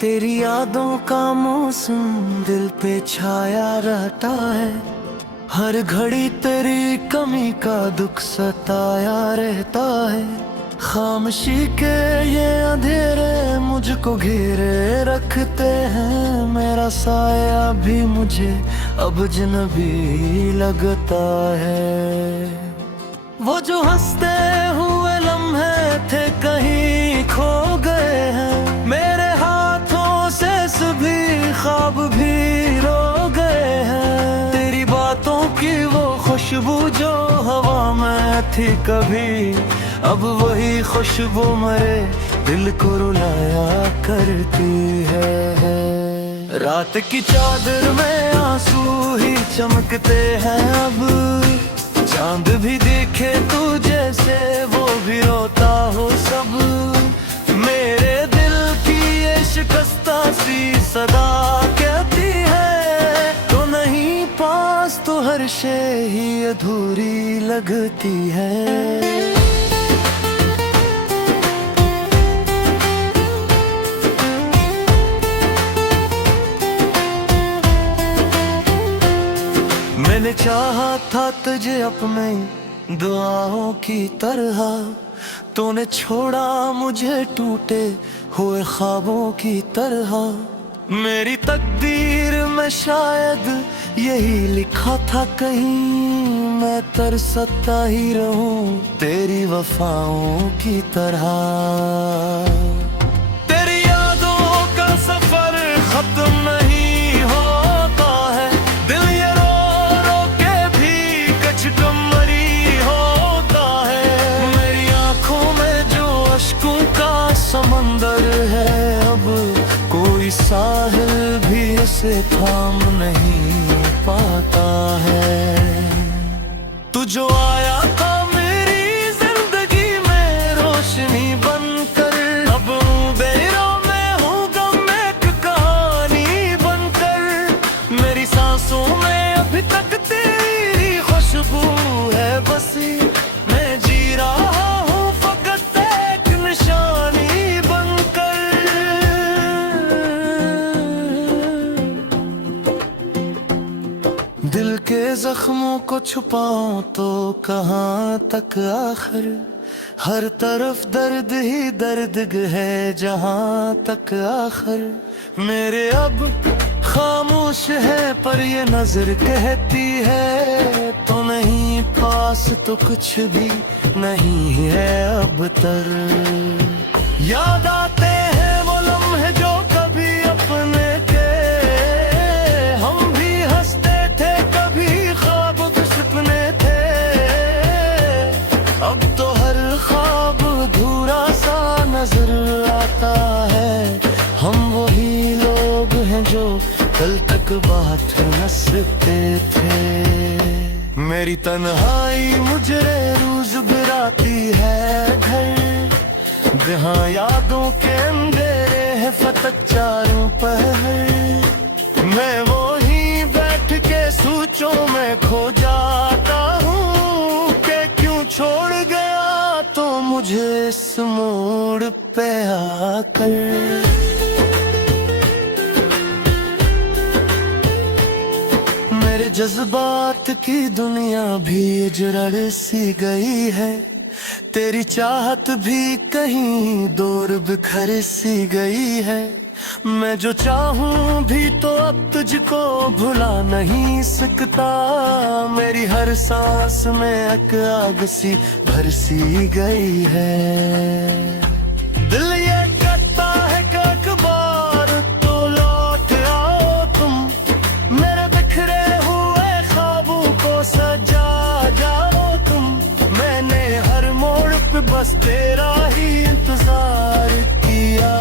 तेरी यादों का मौसम दिल पे छाया रहता है। हर घड़ी तेरी कमी का दुख सताया रहता है। खामोशी के ये अंधेरे मुझको घेरे रखते हैं। मेरा साया भी मुझे अब अजनबी लगता है। वो जो हंसते हुए लम्हे थे कहीं खो गए हैं। मेरे हाथों से सभी ख्वाब भी रो गए हैं। तेरी बातों की वो खुशबू जो हवा में थी कभी, अब वही खुशबू मेरे दिल को रुलाया करती है। रात की चादर में आंसू ही चमकते हैं अब। चांद भी देखे तू जैसे वो भी रोता हो सब। मेरे दिल की ये शिकस्ता सी सदा कहती है, तो नहीं पास तो हर शय ही अधूरी लगती है। मैंने चाहा था तुझे अपने दुआओं की तरह, तूने छोड़ा मुझे टूटे हुए ख्वाबों की तरह। मेरी तकदीर में शायद यही लिखा था कहीं, मैं तरसता ही रहूं तेरी वफाओं की तरह। तेरी यादों का सफर खत्म नहीं होता है। दिल ये रो रो के भी कचकमरी होता है। मेरी आंखों में जो अश्कों का समंदर है, अब कोई साहिल भी इसे थाम नहीं पाता है। तू जो आया था मेरी जिंदगी में रोशनी बनकर, अब बेरों में हूँ गम एक कहानी बनकर। मेरी सांसों में अभी तक तेरी खुशबू है बसी। मैं जी रहा हूँ फकत एक निशानी बनकर। दिल के जख्मों को छुपाऊं तो कहाँ तक आखिर। हर तरफ दर्द ही दर्द है जहाँ तक आखिर। मेरे अब खामोश है पर ये नजर कहती है, तो नहीं पास तो कुछ भी नहीं है अब तर। याद आते हैं वो लम्हे जो कभी अपने थे, हम भी हंसते थे कभी ख्वाब सपने थे। अब तो हर ख्वाब अधूरा सा नजर आता है। हम वही लोग हैं जो कल तक बात न सकते थे। मेरी तन्हाई मुझे रोज गिराती है घर, जहाँ यादों के अंधेरे है फतक चारों पहर। मैं वहीं बैठ के सोचों में खो जाता हूँ कि क्यों छोड़ गया तो मुझे इस मोड़ पे आकर। मेरे जज्बात की दुनिया भी उजड़ सी गई है। तेरी चाहत भी कहीं दूर बिखर सी गई है। मैं जो चाहूं भी तो अब तुझको भुला नहीं सकता। मेरी हर सांस में एक आग सी भर सी गई है। दिल ये कहता है कि एक बार तो लौट आओ तुम, मेरे बिखरे हुए ख्वाबों को सजा जाओ तुम। मैंने हर मोड़ पे बस तेरा ही इंतजार किया,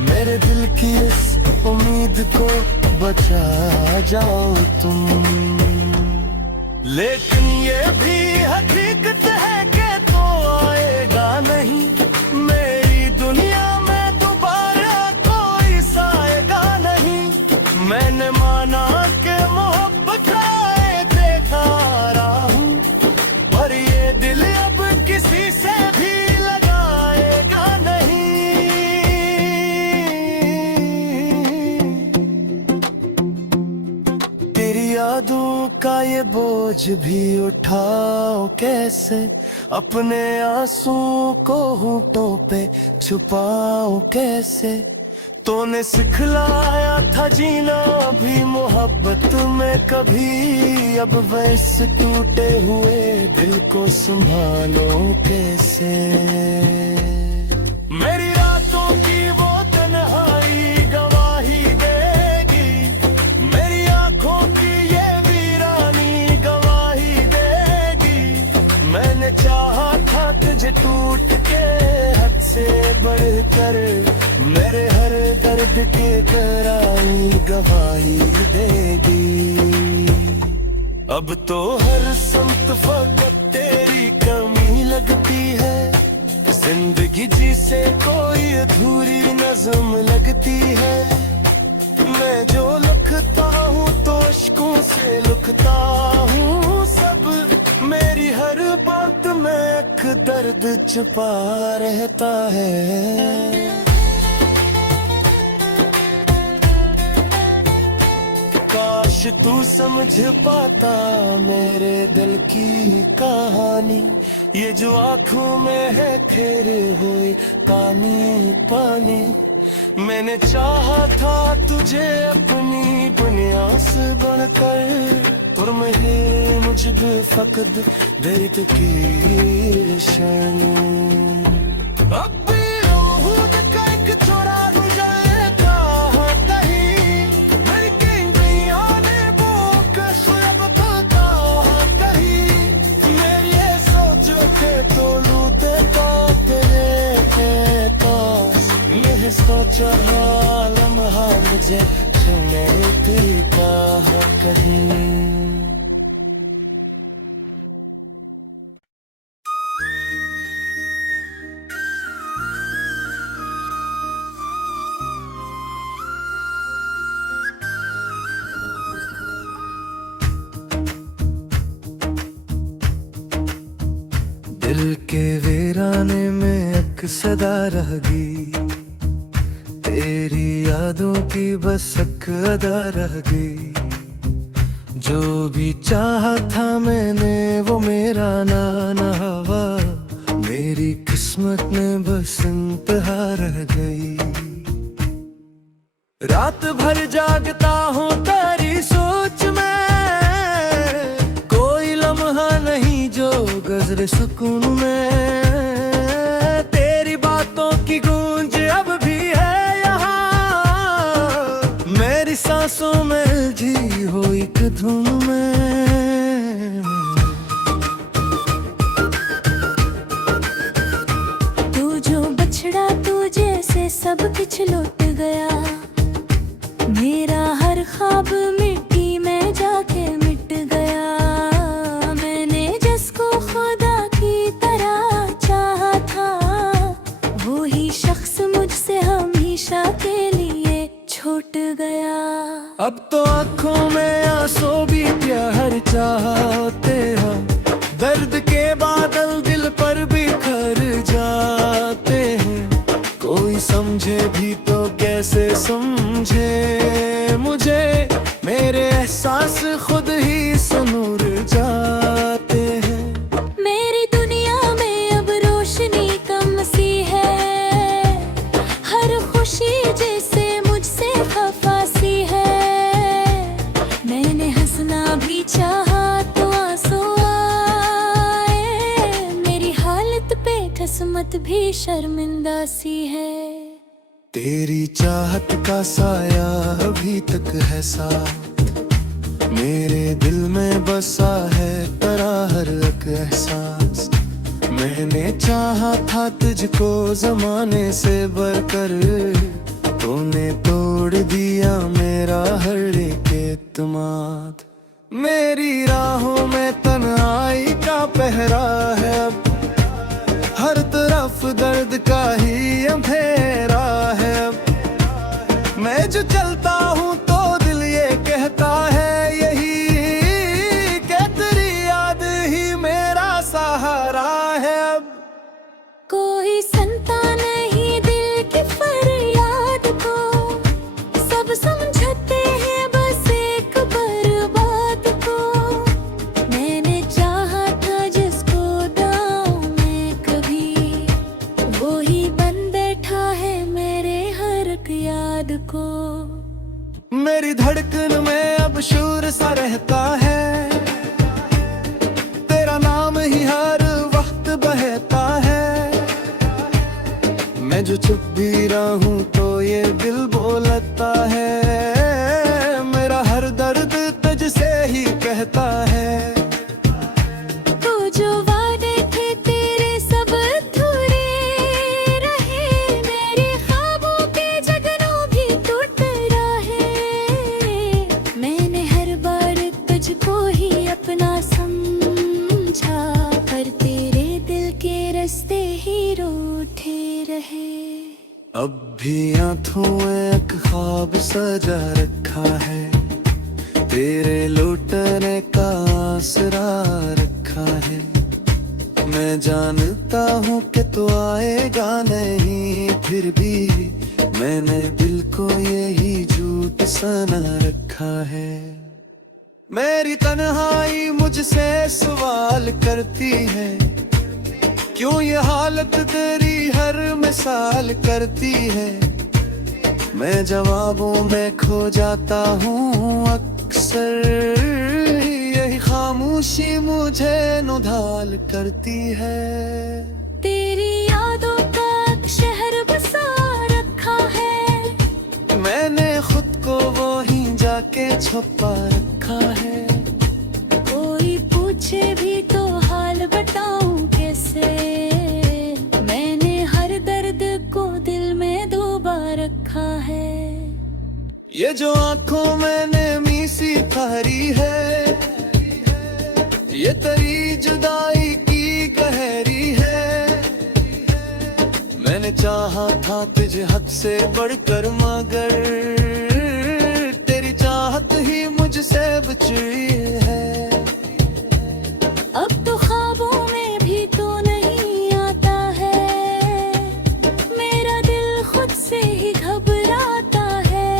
मेरे दिल की इस उम्मीद को बचा जाओ तुम। लेकिन ये भी हकीकत है कि तो आएगा नहीं मेरी दुनिया में दोबारा कोई साएगा नहीं। मैंने माना कि मोहब्बत आए देखा रहा हूँ, पर ये दिल अब किसी से भी लगाएगा नहीं। बोझ भी उठाओ कैसे, अपने आंसू को होठों पे छुपाओ कैसे। तूने सिखलाया था जीना भी मोहब्बत में कभी, अब वैसे टूटे हुए दिल को संभालो कैसे। मेरी रातों की वो तन्हाई गवाही देगी, मेरी आंखों की ये वीरानी गवाही देगी। मैंने चाहा था तुझे टूट के हद से बढ़कर, मेरे हर दर्द के कराई गवाही देगी। अब तो हर संत फकत तेरी कमी लगती है, जिंदगी जिसे कोई अधूरी नज़म लगती है। मैं जो लिखता हूँ तो इश्कों से लिखता हूँ सब, मेरी हर बात में एक दर्द छुपा रहता है। काश तू समझ पाता मेरे दिल की कहानी, ये जो आंखों में है खेरे हुए पानी पानी। मैंने चाहा था तुझे अपनी बुनियाद बनकर, तुम मुझ भी फकद दर्द की निशान। अब सोचा लम्हा मुझे सुने तेरी बाह कहीं। दिल के वीराने में एक सदा रह गई, तेरी यादों की बस एक अदा रह गई। जो भी चाहा था मैंने वो मेरा ना हुआ, मेरी किस्मत में बस इंतहा रह गई। रात भर जागता हूँ तेरी सोच में, कोई लम्हा नहीं जो गुजरे सुकून में। तेरी बातों की गूंज अब भी है सांसों में उलझी हो एक धुन में। तू जो बछड़ा तू जैसे सब कुछ लौट गया, मेरा हर ख्वाब मिट्टी में जाके मिट गया। मैंने जिसको खुदा की तरह चाहा था, वो ही शख्स मुझसे हमेशा के लिए छूट गया। अब तो आँखों में आंसू भी प्यार चाहते हैं, दर्द के बादल दिल पर बिखर जाते हैं। कोई समझे भी तो कैसे समझे मुझे, मेरे एहसास खुद ही सुनूर जाते हैं। मेरी दुनिया में अब रोशनी कम सी है, हर खुशी जैसे मुझसे खफा सी है। मैंने हंसना भी चाहा तो आंसू आए, मेरी हालत पे किस्मत भी शर्मिंदा सी है। तेरी चाहत का साया अभी तक है साथ, मेरे दिल में बसा है तेरा हर एक एहसास। मैंने चाहा था तुझको जमाने से बढ़कर, तूने तोड़ दिया मेरा हर एक एतमाद। मेरी राहों में तन्हाई का पहरा है अब, हर तरफ दर्द का ही अंधेरा है अब। मैं जो चलता हूँ तो दिल ये कहता है यही, कि तेरी याद ही मेरा सहारा है अब। कोई सुनता नहीं दिल की फरियाद को, सब समझते हैं बस एक बर्बाद को। मैं जो चुप भी रहूं तो ये दिल बोलता है, मेरा हर दर्द तुझसे ही कहता है। तो जो वादे थे तेरे सब अधूरे रहे, मेरे ख्वाबों के जगनों भी टूट रहे। मैंने हर बार तुझको ही अपना समझा, पर तेरे दिल के रास्ते ही रूठे रहे। अब भी आंखों में एक ख्वाब सजा रखा है, तेरे लौटने का आसरा रखा है। मैं जानता हूँ कि तू आएगा नहीं, फिर भी मैंने दिल को यही झूठ सना रखा है। मेरी तन्हाई मुझसे सवाल करती है, क्यों ये हालत तेरी हर मिसाल करती है। मैं जवाबों में खो जाता हूँ अक्सर, यही खामोशी मुझे नुधाल करती है। तेरी यादों का शहर बसा रखा है, मैंने खुद को वहीं जाके छुपा रखा है। कोई पूछे भी तो हाल बताऊं कैसे, मैंने हर दर्द को दिल में डूबा रखा है। ये जो आंखों में नमी सी भरी है, ये तेरी जुदाई की गहरी है। मैंने चाहा था तुझे हद से बढ़कर, मगर तेरी चाहत ही मुझसे बची है। अब तो ख्वाबों में भी तू नहीं आता है, मेरा दिल खुद से ही घबराता है।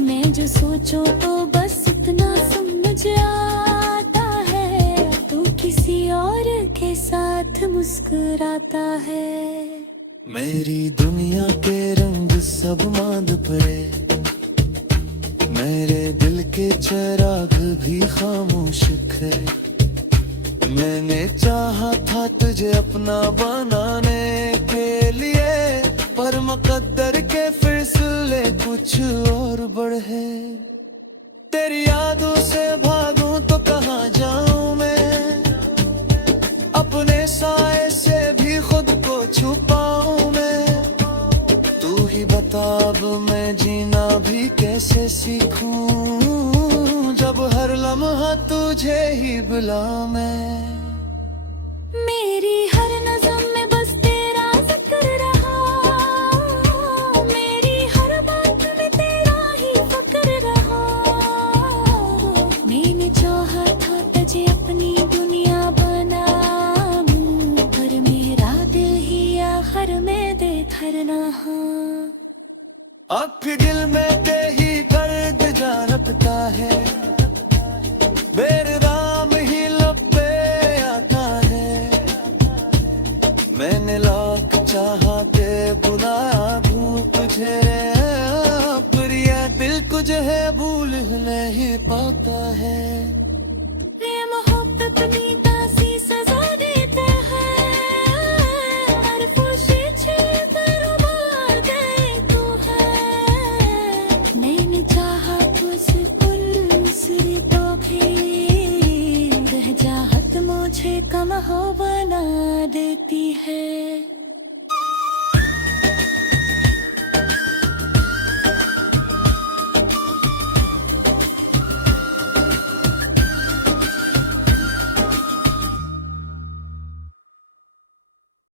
मैं जो सोचूं तो बस इतना समझ आता है, तू किसी और के साथ मुस्कुराता है। मेरी दुनिया के रंग सब मांद पड़े, मेरे दिल के चिराग भी खामोश थे। मैंने चाहा था तुझे अपना बनाने के लिए, पर मुकद्दर के फैसले कुछ और बढ़े। तेरी यादों से भागूं तो कहाँ जाऊं मैं, अपने साए से भी खुद को छुपाऊं मैं। तू ही बता अब मैं जीना भी कैसे सीखूं, जब हर लम्हा तुझे ही बुलाऊं मैं। मेरी हर नज़म में बस तेरा जिक्र रहा, मेरी हर बात में तेरा ही फक्र रहा। मैंने चाहा था तुझे अपनी दुनिया बनाऊं, पर मेरा दिल ही आखिर में बेघर रहा। अब भी दिल में ते ही दर्द जानता है, बेरदाम ही लब पे आता है। मैंने लाख चाहा के बुलाया धूप तुझे, पर यह दिल तुझे है भूल नहीं पाता है। ये मोहब्बत नी तासी सजा देते हैं, हर खुशी छीन रुबा दे तू है। मैंने चाहा तुझको सिर तो भी रह जाहत मुझे कम हो बना देती है।